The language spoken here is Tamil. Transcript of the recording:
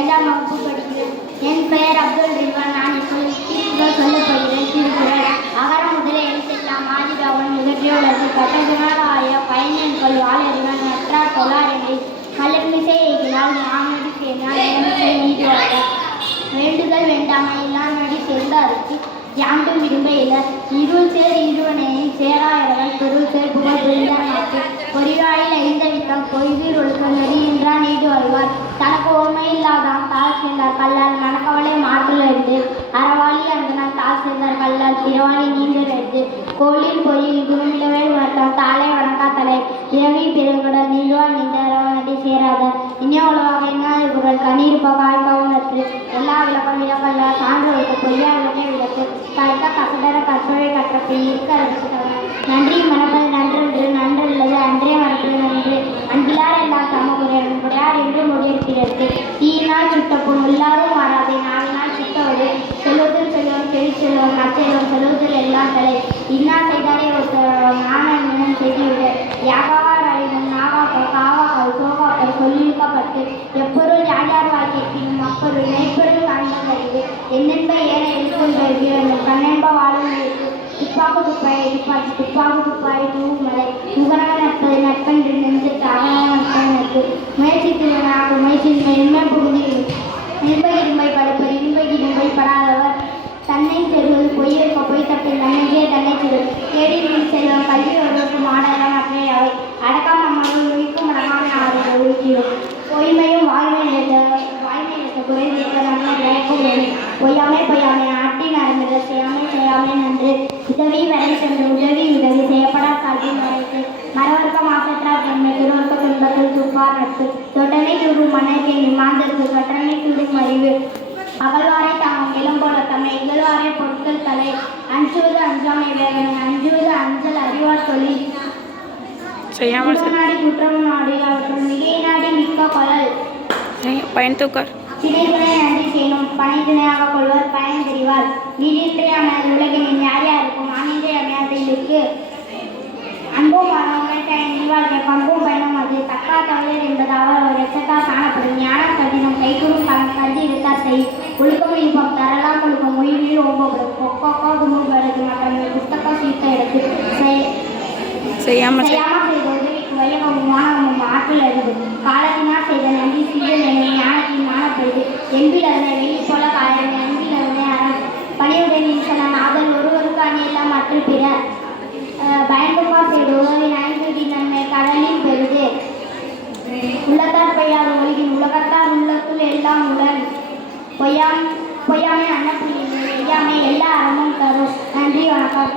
5ஆம் வகுப்பு படிக்கிறேன். என் பெயர் அப்துல் ரில்வான். நான் இப்பொழுது திருக்குறள் சொல்லப் போகிறேன். திருக்குறள். அகர முதல எழுத்தெல்லாம் ஆதிபகவன் முதற்றியுள்ளது. கற்றதனால் ஆய பயனென்கொள் வாளறிவன் நற்றார் தொழாரென்று கலர்மிசை எய்தினால் மாமடி சேர்ந்தால் இளமிசை நீடுவார். வேண்டுதல் வேண்டாமை எல்லாம் நடி சேர்ந்தாருக்கு யாண்டும் விரும்ப இல. இருள் சேர் இருவனையை சேராயவன் பொருள் சேர் புகழ் புரிந்தார்க்கு பொறிவாயில் ஐந்த வித்தம் பொய்தீர் ஒழுக்க நெறியின்றான் நீடு வருவார். தனக்கு உண்மை இல்லாதான் தாழ் சேர்ந்தார் கல்லால் மனக்கவலை மாற்றலெடுத்து அறவாளி அந்தனால் தாழ் சேர்ந்தார் கல்லால் திறவாளி நீங்கரெடுத்து கோளில் பொறியில் குருமிலவே உணர்த்தான் தாளை வணக்கா தலை இரவி பெருங்குடல் நீண்டுவான் நீந்த அரவணத்தை சேராத இனிய உலகாக என்ன குரல் கண்ணீர் காய்க்க உணர்த்து எல்லா விளக்கம் விளக்கல்ல சான்று வைக்க பொய்யா விளக்கே விளக்கு கலைக்க கசடர கற்பவை கற்றப்பை இருக்க ரசித்தவன் நன்றி மனப்பது நன்றென்று நன்றல்லது அன்றே மனப்பது நன்று அன்பிலார் எல்லாம் சமகுறை அன்புடையார் என்று முடியெடுக்கிறது. தீயினால் சுட்டப்புண் எல்லாரும் மாறாதே நாளினால் சுட்டவது செல்வத்தில் செல்வம் செவி செல்வம் நற்செல்வம் செல்வத்தில் எல்லாம் தலை இன்னா செய்தாலே ஒருத்தர் நானும் செய்துவிட யாகாவார் அழிவன் நாகாக்கள் காவாக்கள் சோகாக்கள் சொல்லியிருக்கப்பட்டு எப்பொருள் யார் யார் வாய்க்கினும் அப்பொருள் மெய்ப்பொருள் காண்பது என்னென்ப ஏன எழுத்தும் கண்ணென்ப வாழும் துப்பாக்கு துப்பாய் துப்பாக்கி துப்பாக்கு துப்பாய் தூமலை முகராக நட்பது நட்பென்று நெஞ்சிட்டு அகநட்பு முயற்சி திருவனாக முயற்சி என்மை புகுதி இன்பை இரும்பை படைப்பர் இன்பை இரும்பை படாதவர் தன்னை செல்வது பொய்யிருக்க பொய் தப்பில் நன்மையே தன்னை செல்வது தேடி மீன் செல்வம் கல்வி ஒருவருக்கு மாடலாம் அற்றை அவை அடக்கம் அம்மாவும் நுழைக்கும் அடக்காமை ஆறு ஒழுக்கிறோம் பொய்மையும் வாய்மை எடுத்த குறைந்த நன்மை விளைக்கும் பொய்யாமை பொய்யாமை நாட்டின் அறமிட செய்யாமை செய்யாமை நன்று உதவி வரை சென்று உதவி செய்யப்படா கல்வி வரைத்து மரவர்க்க மாற்றற்றார் தன்மை திருவர்க்க துன்பத்தில் துப்பார் நட்பு தொட்டனை தூடும் மன்னருக்கு மாந்தருக்கு கற்றனை தூடும் அறிவு அகழ்வாரை தாங்கும் இளம்போல தம்மை இகழ்வாரை பொருட்கள் தலை அஞ்சுவது அஞ்சாமை வேதனை அஞ்சுவது அஞ்சல் அறிவார் சொல்லி நாடி குற்றம் நாடி அவற்றும் மிகை நாடி மிக்க கொள்ளல் பயன் தூக்கர் சினைகளை நன்றி செய்யணும் பனை துணையாக கொள்வர் பயன் தெரிவார். நீரின்றி அமையாத உலகினின் யார் யாருக்கும் ஆனின்றி அமையாதற்கு அன்பும் வாழ்க்கை பண்பும் பயனும் அது தக்கா தவறு என்பது அவர் ஒரு எச்சத்தால் காணப்படும் ஞானம் கடினம் கைகூடும் கல்வி இருக்கார் செய் ஒழுக்கம் இன்பம் தரலாம் ஒழுக்கம் உயிரில் ஓம்பப்படும் பொக்கோ குமுகிறது மற்ற புத்தக சீர்த்த எடுத்து செய்யாமல் செய்த உதவிக்கு வையகமும் மாணவமும் ஆற்றல் எழுது காலத்தினால் செய்த நன்றி சீர ஞானத்தின் மானப்படுது என்பில் அதனை வெள்ளி போல காயம் என்பில் அதனை அறம் பணியுடன் சொன்ன நாதல் ஒருவருக்கு அணியெல்லாம் மற்ற பிற பயன்படுமா செய்த உதவி நன்மை நன்மை கடலில் பெறுது உள்ளத்தார் பெய்யாத ஒழுகின் உலகத்தார் உள்ளத்துள் எல்லாம் உடன் பொய்யாமை அன்னப்புள்ளி எல்லாமே எல்லா அறமும் தரும். நன்றி வணக்கம்.